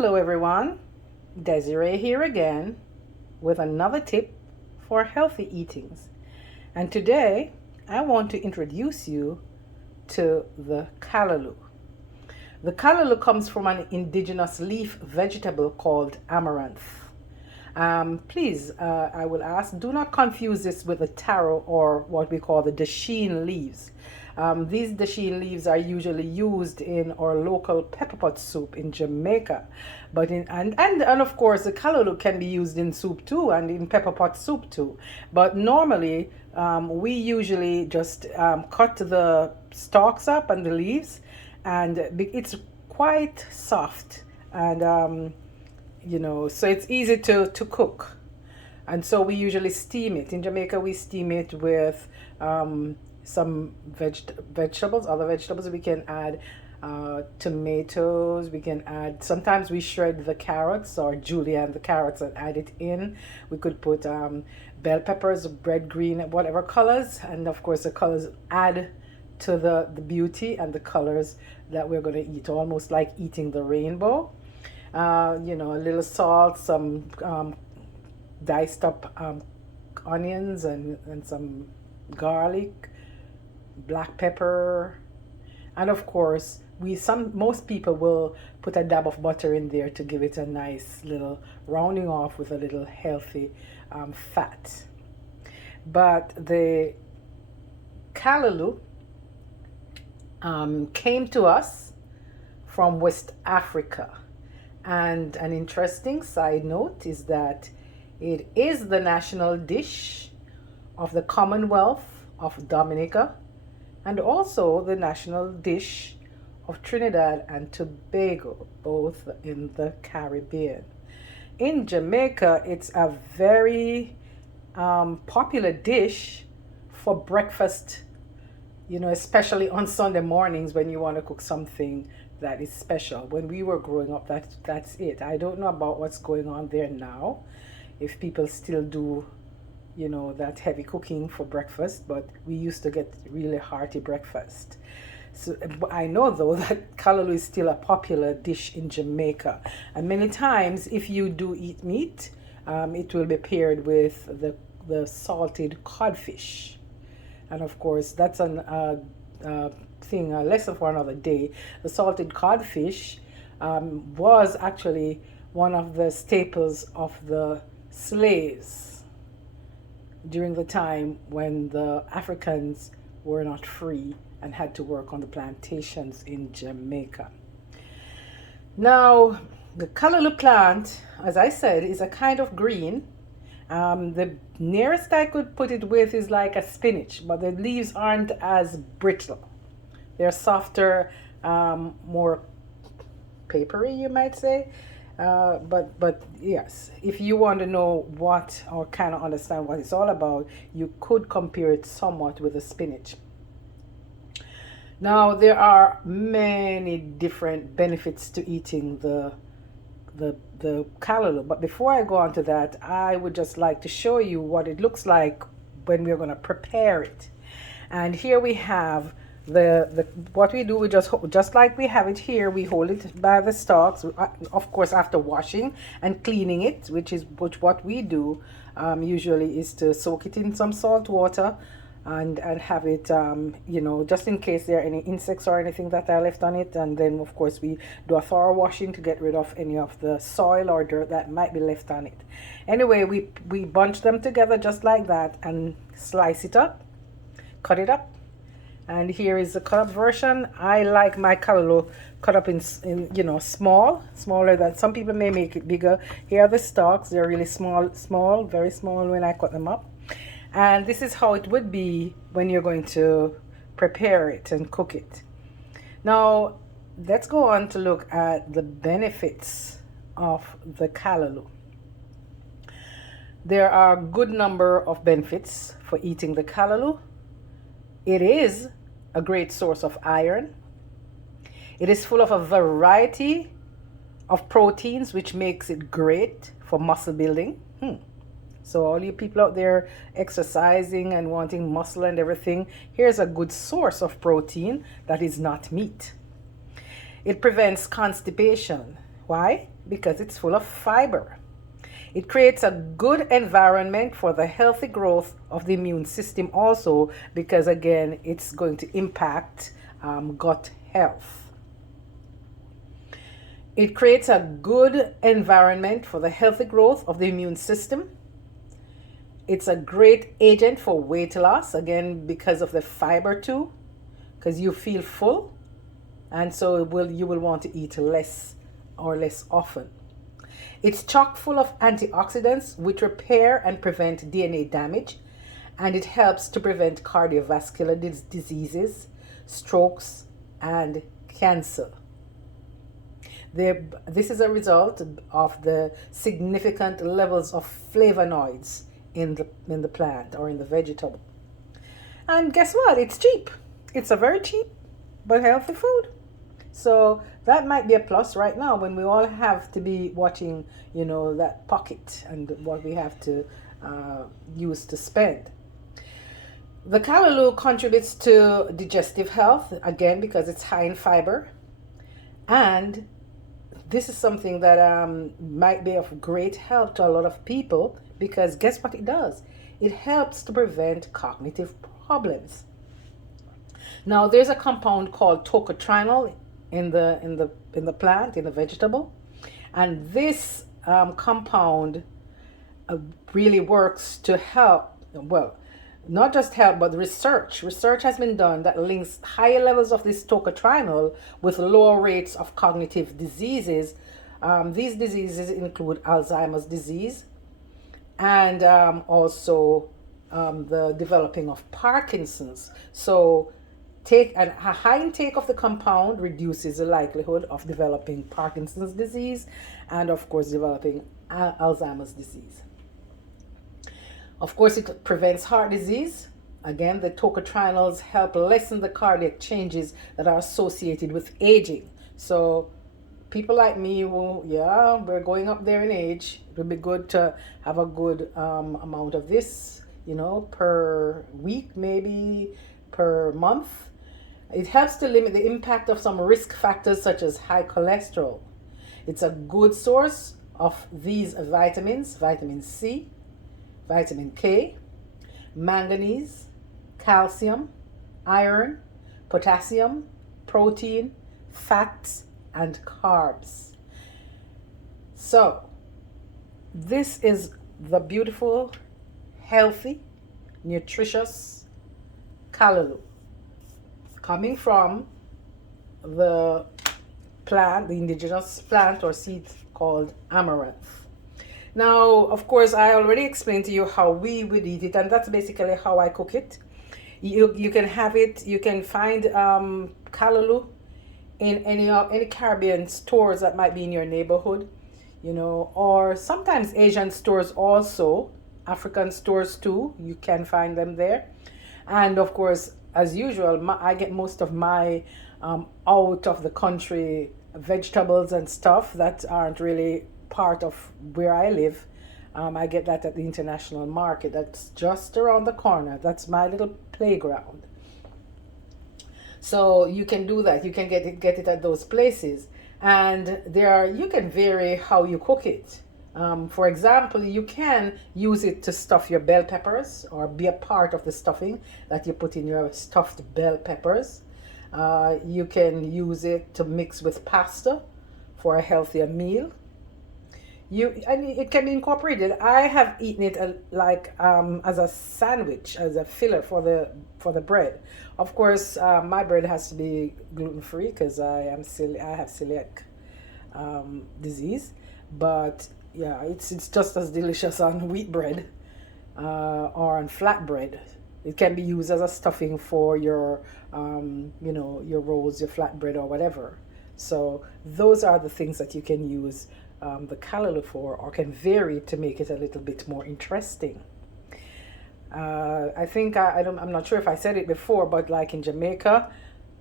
Hello everyone, Desiree here again with another tip for healthy eatings. And today I want to introduce you to the callaloo. The callaloo comes from an indigenous leaf vegetable called amaranth. Please, I will ask, do not confuse this with the taro or what we call the dasheen leaves. These dasheen leaves are usually used in our local pepper pot soup in Jamaica, and of course the callaloo can be used in soup too and in pepper pot soup too. But normally we usually just cut the stalks up and the leaves, and it's quite soft and so it's easy to cook. And so we usually steam it. In Jamaica, we steam it with some vegetables, other vegetables. We can add tomatoes. We can add, sometimes we shred the carrots or julienne the carrots and add it in. We could put bell peppers, red, green, whatever colors. And of course, the colors add to the beauty and the colors that we're going to eat, almost like eating the rainbow. A little salt, some diced up onions and some garlic, black pepper, and of course most people will put a dab of butter in there to give it a nice little rounding off with a little healthy fat. But the callaloo came to us from West Africa. And an interesting side note is that it is the national dish of the Commonwealth of Dominica and also the national dish of Trinidad and Tobago, both in the Caribbean. In Jamaica, it's a very popular dish for breakfast, especially on Sunday mornings when you want to cook something that is special. When we were growing up, that's it. I don't know about what's going on there now, if people still do, that heavy cooking for breakfast, but we used to get really hearty breakfast. So I know though that callaloo is still a popular dish in Jamaica, and many times if you do eat meat, it will be paired with the salted codfish, and of course that's a lesson for another day. The salted codfish was actually one of the staples of the slaves during the time when the Africans were not free and had to work on the plantations in Jamaica. Now, the callaloo plant, as I said, is a kind of green. The nearest I could put it with is like a spinach, but the leaves aren't as brittle. They're softer, more papery, you might say. But yes, if you want to know what or kind of understand what it's all about, you could compare it somewhat with the spinach. Now, there are many different benefits to eating the callaloo. But before I go on to that, I would just like to show you what it looks like when we're going to prepare it. And here we have what we do. We just like we have it here, we hold it by the stalks, of course after washing and cleaning it, which what we do usually is to soak it in some salt water and have it just in case there are any insects or anything that are left on it. And then of course we do a thorough washing to get rid of any of the soil or dirt that might be left on it. Anyway, we bunch them together just like that and slice it up, cut it up. And here is the cut up version. I like my callaloo cut up in smaller than some people may make it bigger. Here are the stalks. They're really small, very small when I cut them up. And this is how it would be when you're going to prepare it and cook it. Now, let's go on to look at the benefits of the callaloo. There are a good number of benefits for eating the callaloo. It is a great source of iron. It is full of a variety of proteins, which makes it great for muscle building. So all you people out there exercising and wanting muscle and everything, here's a good source of protein that is not meat. It prevents constipation, Why? Because it's full of fiber. It creates a good environment for the healthy growth of the immune system, also, because again, it's going to impact gut health. It creates a good environment for the healthy growth of the immune system. It's a great agent for weight loss, again, because of the fiber too, because you feel full, and so you will want to eat less or less often. It's chock full of antioxidants which repair and prevent DNA damage, and it helps to prevent cardiovascular diseases, strokes, and cancer. This is a result of the significant levels of flavonoids in the plant or in the vegetable. And guess what? It's cheap. It's a very cheap but healthy food. So that might be a plus right now when we all have to be watching, that pocket and what we have to use to spend. The callaloo contributes to digestive health, again, because it's high in fiber. And this is something that might be of great help to a lot of people, because guess what it does? It helps to prevent cognitive problems. Now, there's a compound called tocotrienol in the plant, in the vegetable, and this compound really works to help. Well, not just help, but research has been done that links higher levels of this tocotrienol with lower rates of cognitive diseases. These diseases include Alzheimer's disease and also the developing of Parkinson's. So a high intake of the compound reduces the likelihood of developing Parkinson's disease and, of course, developing Alzheimer's disease. Of course, it prevents heart disease. Again, the tocotrienols help lessen the cardiac changes that are associated with aging. So people like me, we're going up there in age. It would be good to have a good amount of this, per week, maybe per month. It helps to limit the impact of some risk factors such as high cholesterol. It's a good source of these vitamins: vitamin C, vitamin K, manganese, calcium, iron, potassium, protein, fats, and carbs. So, this is the beautiful, healthy, nutritious callaloo coming from the plant, the indigenous plant or seed called Amaranth. Now, of course, I already explained to you how we would eat it, and that's basically how I cook it. You can have it, you can find callaloo in any Caribbean stores that might be in your neighborhood, or sometimes Asian stores also, African stores too, you can find them there. And of course, as usual, I get most of my out of the country vegetables and stuff that aren't really part of where I live. I get that at the international market. That's just around the corner. That's my little playground. So you can do that. You can get it at those places, and you can vary how you cook it. For example, you can use it to stuff your bell peppers or be a part of the stuffing that you put in your stuffed bell peppers. You can use it to mix with pasta for a healthier meal. It can be incorporated. I have eaten it as a sandwich, as a filler for the bread. Of course, my bread has to be gluten free because I have celiac disease. But yeah, it's just as delicious on wheat bread or on flat bread. It can be used as a stuffing for your your rolls, your flatbread, or whatever. So those are the things that you can use the callaloo for, or can vary to make it a little bit more interesting. I think I'm not sure if I said it before, but like in Jamaica,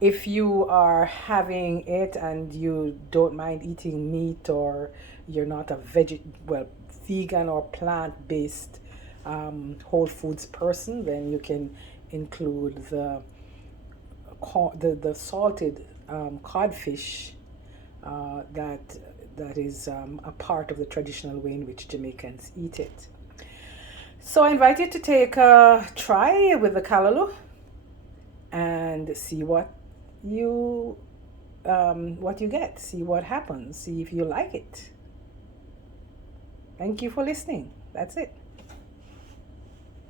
if you are having it and you don't mind eating meat, or you're not a vegan or plant-based whole foods person, then you can include the salted codfish that that is a part of the traditional way in which Jamaicans eat it. So I invite you to take a try with the callaloo and see what you get. See what happens. See if you like it. Thank you for listening. That's it.